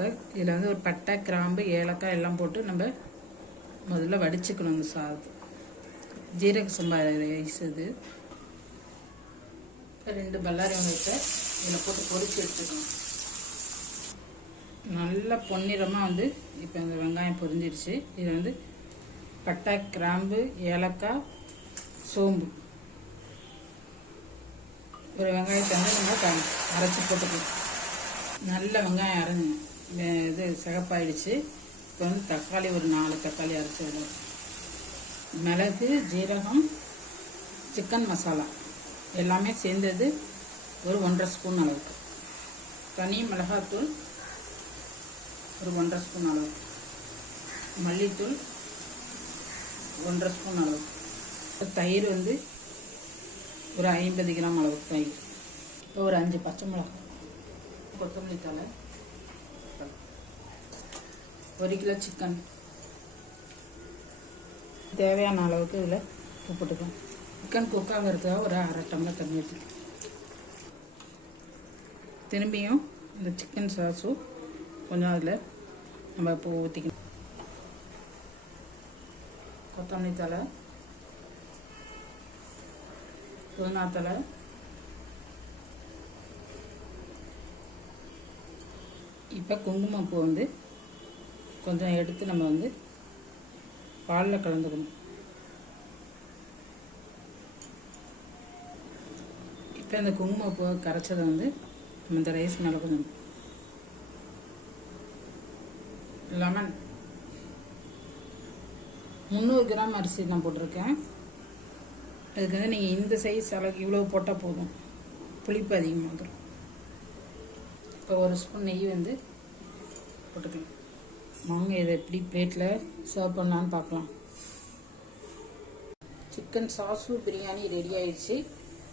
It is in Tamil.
இப்போ இதில் வந்து ஒரு பட்டை கிராம்பு ஏலக்காய் எல்லாம் போட்டு நம்ம முதல்ல வடிச்சுக்கணும் இந்த சாதத்தை. ஜீரக சம்பா ரைஸ் இது. இப்போ ரெண்டு பல்லாரி வெங்காயத்தை இதில் போட்டு பொறிச்சு எடுத்துக்கணும். நல்லா பொன்னிறமாக வந்து இப்போ இந்த வெங்காயம் பொரிஞ்சிருச்சு. இதில் வந்து பட்டை கிராம்பு ஏலக்காய் சோம்பு. ஒரு வெங்காயத்தை வந்து நம்ம அரைச்சி போட்டுக்கலாம். நல்ல வெங்காயம் அரைஞ்சி இது சிகப்பாயிடுச்சு. இப்போ வந்து தக்காளி ஒரு நாலு தக்காளி அரைச்சி விடும் மிளகு ஜீரகம் சிக்கன் மசாலா எல்லாமே சேர்ந்தது ஒரு ஒன்றரை ஸ்பூன் அளவுக்கு. தனி மிளகாத்தூள் ஒரு ஒன்றரை ஸ்பூன் அளவு மல்லித்தூள் ஒன்றரை ஸ்பூன் அளவு தயிர் வந்து ஒரு ஐம்பது கிராம் அளவு தயிர். இப்போ ஒரு அஞ்சு பச்சை மிளகாய் கொத்தமல்லி தலை ஒரு கிலோ சிக்கன். தேவையான அளவுக்கு இதில் உப்பு போட்டுக்கலாம். சிக்கன் குக் ஆகிறதுக்காக ஒரு அரை டம்ளர் தண்ணி ஊற்றிக்கலாம் திரும்பியும் இந்த சிக்கன் சாஸும் கொஞ்சம் அதில் நம்ம இப்போ ஊற்றிக்கணும் கொத்தமல்லி தலை புதினா தலை இப்போ குங்குமப்பூ வந்து கொஞ்சம் எடுத்து நம்ம வந்து பாலில் கலந்துக்கணும். இப்போ இந்த குங்குமப்பூவை கரைச்சதை வந்து நம்ம இந்த ரைஸ் மேலே கொஞ்சம் லெமன் முந்நூறு கிராம் அரிசி நான் போட்டிருக்கேன். அதுக்கு வந்து நீங்கள் இந்த சைஸ் அளவுக்கு இவ்வளோ போட்டால் போதும். புளிப்பு அதிகமாகிடும். இப்போ ஒரு ஸ்பூன் நெய் வந்து போட்டுக்கலாம். வாங்க இதை எப்படி பிளேட்டில் சர்வ் பண்ணலான்னு பார்க்கலாம். சிக்கன் சாஸு பிரியாணி ரெடி ஆயிடுச்சு.